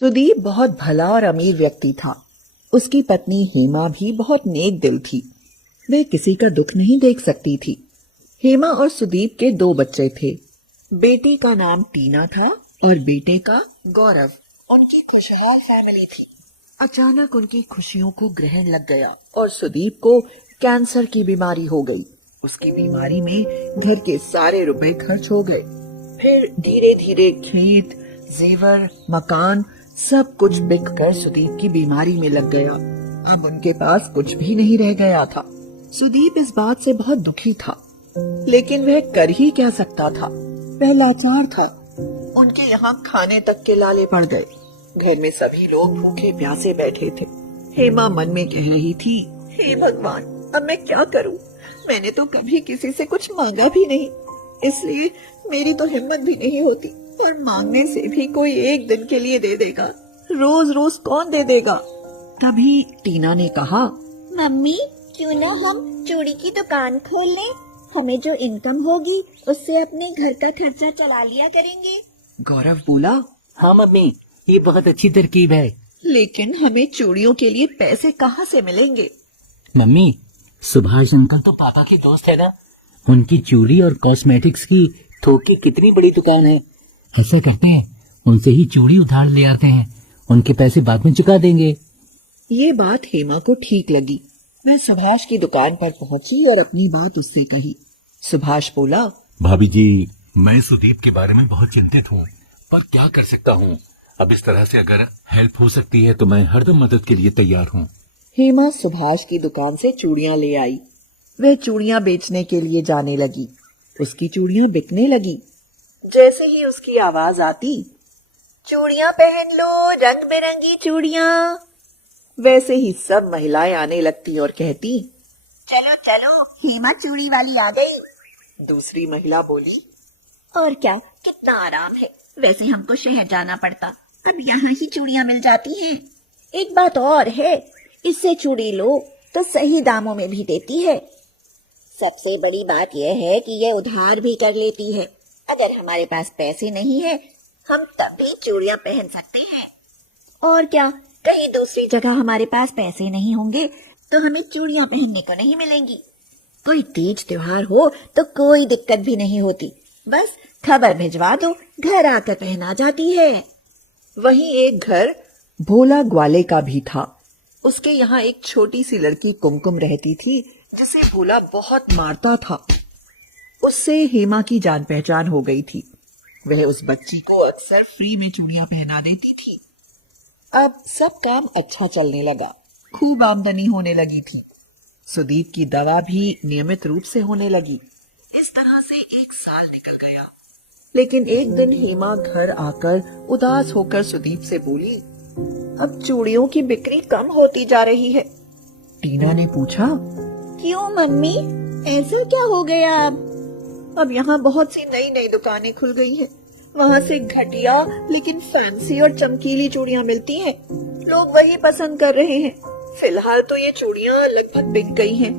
सुदीप बहुत भला और अमीर व्यक्ति था। उसकी पत्नी हेमा भी बहुत नेक दिल थी। वह किसी का दुख नहीं देख सकती थी। हेमा और सुदीप के 2 बच्चे थे। बेटी का नाम टीना था और बेटे का गौरव। उनकी खुशहाल फैमिली थी। अचानक उनकी खुशियों को ग्रहण लग गया और सुदीप को कैंसर की बीमारी हो गई। उसकी बीमारी में घर के सारे रुपए खर्च हो गए। फिर धीरे धीरे खेत, जेवर, मकान सब कुछ बिक कर सुदीप की बीमारी में लग गया। अब उनके पास कुछ भी नहीं रह गया था। सुदीप इस बात से बहुत दुखी था, लेकिन वह कर ही क्या सकता था। वह लाचार था। उनके यहाँ खाने तक के लाले पड़ गए। घर में सभी लोग भूखे प्यासे बैठे थे। हेमा मन में कह रही थी, हे भगवान, अब मैं क्या करूं? मैंने तो कभी किसी से कुछ मांगा भी नहीं, इसलिए मेरी तो हिम्मत भी नहीं होती। और मांगने से भी कोई एक दिन के लिए दे देगा, रोज रोज कौन दे देगा? तभी टीना ने कहा, मम्मी, क्यों ना हम चूड़ी की दुकान खोल लें? हमें जो इनकम होगी उससे अपने घर का खर्चा चला लिया करेंगे। गौरव बोला, हाँ मम्मी, ये बहुत अच्छी तरकीब है। लेकिन हमें चूड़ियों के लिए पैसे कहाँ से मिलेंगे? मम्मी, सुभाष अंकल तो पापा के दोस्त है ना, उनकी चूड़ी और कॉस्मेटिक्स की थोक की कितनी बड़ी दुकान है। ऐसा करते हैं, उनसे ही चूड़ी उधार ले आते हैं, उनके पैसे बाद में चुका देंगे। ये बात हेमा को ठीक लगी। वह सुभाष की दुकान पर पहुंची और अपनी बात उससे कही। सुभाष बोला, भाभी जी, मैं सुदीप के बारे में बहुत चिंतित हूँ, पर क्या कर सकता हूँ। अब इस तरह से अगर हेल्प हो सकती है तो मैं हरदम मदद के लिए तैयार हूँ। हेमा सुभाष की दुकान से चूड़ियां ले आई। वह चूड़ियां बेचने के लिए जाने लगी। उसकी चूड़ियां बिकने लगी। जैसे ही उसकी आवाज आती, चूड़ियां पहन लो, रंग बिरंगी चूड़ियां, वैसे ही सब महिलाएं आने लगती और कहती, चलो चलो, हेमा चूड़ी वाली आ गई। दूसरी महिला बोली, और क्या, कितना आराम है। वैसे हमको शहर जाना पड़ता, अब यहाँ ही चूड़ियाँ मिल जाती हैं। एक बात और है, इससे चूड़ी लो तो सही दामों में भी देती है। सबसे बड़ी बात यह है कि यह उधार भी कर लेती है। अगर हमारे पास पैसे नहीं है, हम तब भी चूड़ियाँ पहन सकते हैं। और क्या, कहीं दूसरी जगह हमारे पास पैसे नहीं होंगे तो हमें चूड़ियाँ पहनने को नहीं मिलेंगी। कोई तीज त्योहार हो तो कोई दिक्कत भी नहीं होती, बस खबर भिजवा दो, घर आकर पहना जाती है। वहीं एक घर भोला ग्वाले का भी था। उसके यहाँ एक छोटी सी लड़की कुमकुम रहती थी, जिसे भोला बहुत मारता था। उससे हेमा की जान पहचान हो गई थी। वह उस बच्ची को अक्सर फ्री में चूड़ियां पहना देती थी। अब सब काम अच्छा चलने लगा। खूब आमदनी होने लगी थी। सुदीप की दवा भी नियमित रूप से होने लगी। इस तरह से 1 साल निकल गया। लेकिन एक दिन हेमा घर आकर उदास होकर सुदीप से बोली, अब चूड़ियों की बिक्री कम होती जा रही है। टीना ने पूछा, क्यों मम्मी, ऐसा क्या हो गया? अब यहाँ बहुत सी नई नई दुकानें खुल गई हैं। वहाँ से घटिया लेकिन फैंसी और चमकीली चूड़ियाँ मिलती हैं। लोग वही पसंद कर रहे हैं। फिलहाल तो ये चूड़ियाँ लगभग बिक गई हैं।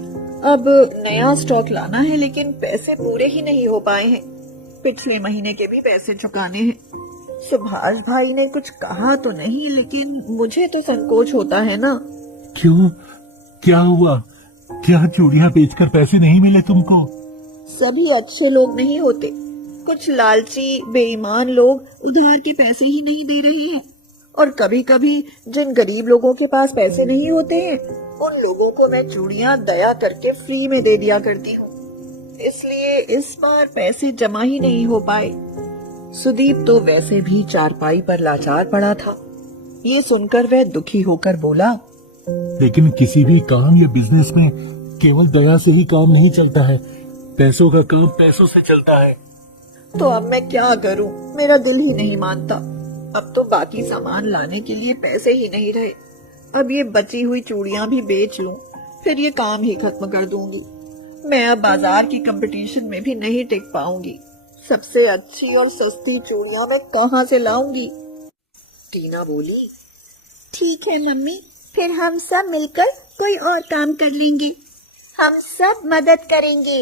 अब नया स्टॉक लाना है, लेकिन पैसे पूरे ही नहीं हो पाए हैं। पिछले महीने के भी पैसे चुकाने हैं। सुभाष भाई ने कुछ कहा तो नहीं, लेकिन मुझे तो संकोच होता है ना। क्यों, क्या हुआ? क्या चूड़ियाँ बेचकर पैसे नहीं मिले तुमको? सभी अच्छे लोग नहीं होते। कुछ लालची बेईमान लोग उधार के पैसे ही नहीं दे रहे हैं। और कभी कभी जिन गरीब लोगों के पास पैसे नहीं होते हैं, उन लोगों को मैं चूड़ियाँ दया करके फ्री में दे दिया करती हूँ। इसलिए इस बार पैसे जमा ही नहीं हो पाए। सुदीप तो वैसे भी चारपाई पर लाचार पड़ा था। ये सुनकर वह दुखी होकर बोला, लेकिन किसी भी काम या बिजनेस में केवल दया से ही काम नहीं चलता है। पैसों का काम पैसों से चलता है। तो अब मैं क्या करूं? मेरा दिल ही नहीं मानता। अब तो बाकी सामान लाने के लिए पैसे ही नहीं रहे। अब ये बची हुई चूड़ियां भी बेच लूं, फिर ये काम ही खत्म कर दूंगी। मैं अब बाजार की कंपटीशन में भी नहीं टिक पाऊंगी। सबसे अच्छी और सस्ती चूड़ियां मैं कहाँ से लाऊंगी? टीना बोली, ठीक है मम्मी, फिर हम सब मिलकर कोई और काम कर लेंगे। हम सब मदद करेंगे।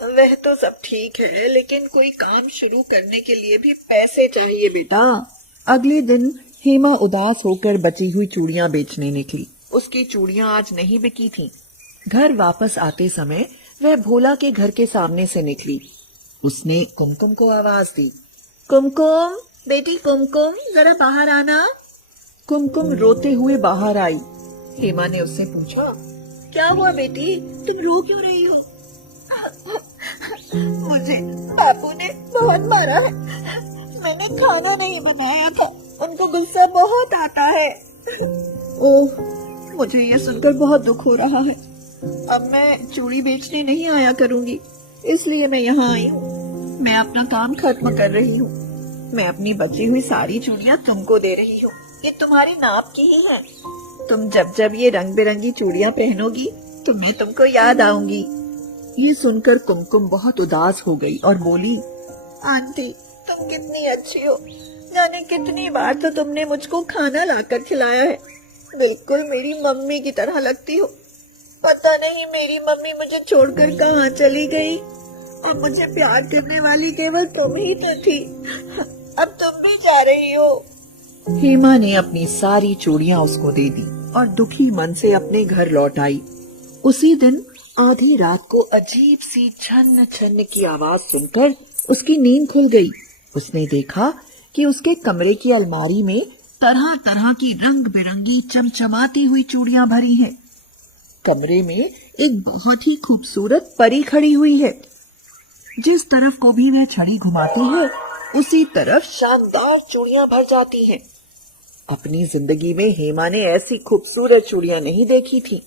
वह तो सब ठीक है, लेकिन कोई काम शुरू करने के लिए भी पैसे चाहिए बेटा। अगले दिन हेमा उदास होकर बची हुई चूड़ियां बेचने निकली। उसकी चूड़ियां आज नहीं बिकी थीं। घर वापस आते समय वह भोला के घर के सामने से निकली। उसने कुमकुम को आवाज दी, कुमकुम, बेटी कुमकुम, जरा बाहर आना। कुमकुम रोते हुए बाहर आई। हेमा ने उससे पूछा, क्या हुआ बेटी, तुम रो क्यों रही हो? मुझे बापू ने बहुत मारा है। मैंने खाना नहीं बनाया था, उनको गुस्सा बहुत आता है। ओह, मुझे यह सुनकर बहुत दुख हो रहा है। अब मैं चूड़ी बेचने नहीं आया करूंगी, इसलिए मैं यहाँ आई हूँ। मैं अपना काम खत्म कर रही हूँ। मैं अपनी बची हुई सारी चूड़ियाँ तुमको दे रही हूँ। ये तुम्हारी नाप की ही हैं। तुम जब जब ये रंग बिरंगी चूड़ियाँ पहनोगी तो मैं तुमको याद आऊंगी। ये सुनकर कुमकुम बहुत उदास हो गई और बोली, आंटी, तुम कितनी अच्छी हो। जाने कितनी बार तो तुमने मुझको खाना लाकर खिलाया है। बिल्कुल मेरी मम्मी की तरह लगती हो। पता नहीं मेरी मम्मी मुझे छोड़कर कहाँ चली गई और मुझे प्यार करने वाली केवल तुम ही तो थी। अब तुम भी जा रही हो। हेमा ने अपनी सारी चूड़ियाँ उसको दे दी और दुखी मन से अपने घर लौट आई। उसी दिन आधी रात को अजीब सी छन्न छन्न की आवाज सुनकर उसकी नींद खुल गई। उसने देखा कि उसके कमरे की अलमारी में तरह तरह की रंग बिरंगी चमचमाती हुई चूड़ियां भरी है। कमरे में एक बहुत ही खूबसूरत परी खड़ी हुई है। जिस तरफ को भी वह छड़ी घुमाती है उसी तरफ शानदार चूड़ियां भर जाती हैं। अपनी जिंदगी में हेमा ने ऐसी खूबसूरत चूड़ियां नहीं देखी थी।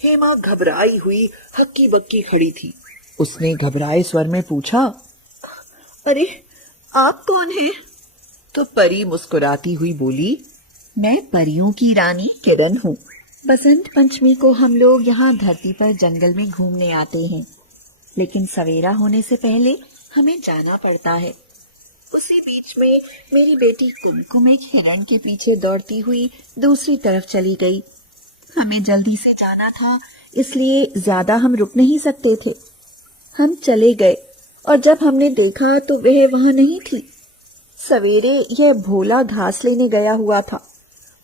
हेमा घबराई हुई हक्की बक्की खड़ी थी। उसने घबराए स्वर में पूछा, अरे, आप कौन हैं? तो परी मुस्कुराती हुई बोली, मैं परियों की रानी किरण हूँ। बसंत पंचमी को हम लोग यहाँ धरती पर जंगल में घूमने आते हैं, लेकिन सवेरा होने से पहले हमें जाना पड़ता है। उसी बीच में मेरी बेटी कुमकुम एक हिरण के पीछे दौड़ती हुई दूसरी तरफ चली गई। हमें जल्दी से जाना था, इसलिए ज्यादा हम रुक नहीं सकते थे। हम चले गए और जब हमने देखा तो वह वहां नहीं थी। सवेरे यह भोला घास लेने गया हुआ था,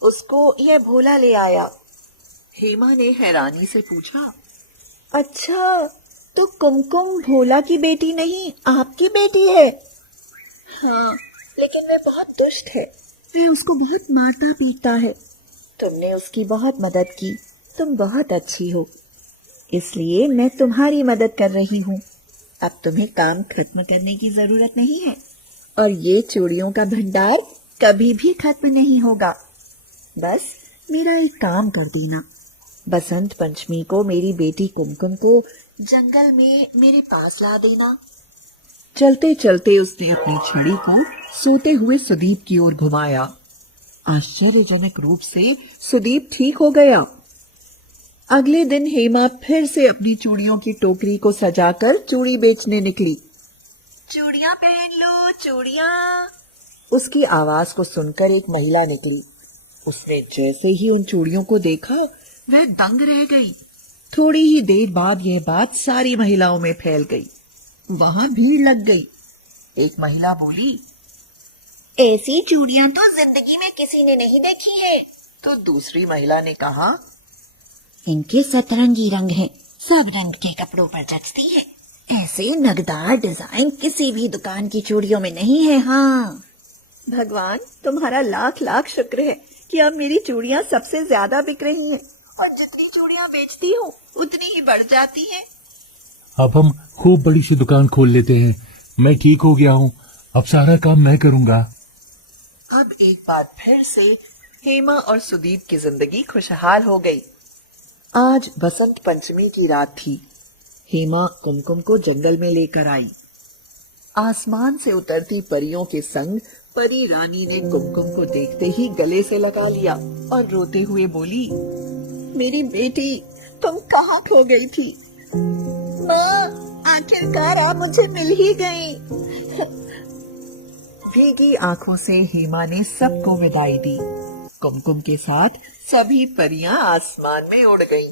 उसको यह भोला ले आया। हेमा ने हैरानी से पूछा, अच्छा, तो कुमकुम भोला की बेटी नहीं, आपकी बेटी है? हाँ, लेकिन वह बहुत दुष्ट है। वह उसको बहुत मारता पीटता है। तुमने उसकी बहुत मदद की। तुम बहुत अच्छी हो, इसलिए मैं तुम्हारी मदद कर रही हूँ। अब तुम्हें काम खत्म करने की जरूरत नहीं है और ये चूड़ियों का भंडार कभी भी खत्म नहीं होगा। बस मेरा एक काम कर देना। बसंत पंचमी को मेरी बेटी कुमकुम को जंगल में मेरे पास ला देना। चलते चलते उसने अपनी छड़ी को सोते हुए सुदीप की ओर घुमाया। आश्चर्यजनक रूप से सुदीप ठीक हो गया। अगले दिन हेमा फिर से अपनी चूड़ियों की टोकरी को सजाकर चूड़ी बेचने निकली। चूड़ियां पहन लो, चूड़ियां। उसकी आवाज को सुनकर एक महिला निकली। उसने जैसे ही उन चूड़ियों को देखा वह दंग रह गई। थोड़ी ही देर बाद यह बात सारी महिलाओं में फैल गई। वहां भीड़ लग गई। एक महिला बोली, ऐसी चूड़ियां तो जिंदगी में किसी ने नहीं देखी है। तो दूसरी महिला ने कहा, इनके सतरंगी रंग हैं, सब रंग के कपड़ों पर जचती है। ऐसे नगदार डिजाइन किसी भी दुकान की चूड़ियों में नहीं है। हाँ, भगवान तुम्हारा लाख लाख शुक्र है कि अब मेरी चूड़ियां सबसे ज्यादा बिक रही हैं और जितनी चूड़ियां बेचती हूँ उतनी ही बढ़ जाती हैं। अब हम खूब बड़ी सी दुकान खोल लेते हैं। मैं ठीक हो गया हूँ, अब सारा काम मैं करूँगा। अब एक बार फिर से हेमा और सुदीप की जिंदगी खुशहाल हो गई। आज बसंत पंचमी की रात थी। हेमा कुमकुम को जंगल में लेकर आई। आसमान से उतरती परियों के संग परी रानी ने कुमकुम को देखते ही गले से लगा लिया और रोते हुए बोली, मेरी बेटी, तुम कहाँ खो गई थी? माँ, आखिरकार आप मुझे मिल ही गई। भीगी आंखों से हेमा ने सबको विदाई दी। कुमकुम के साथ सभी परियां आसमान में उड़ गईं।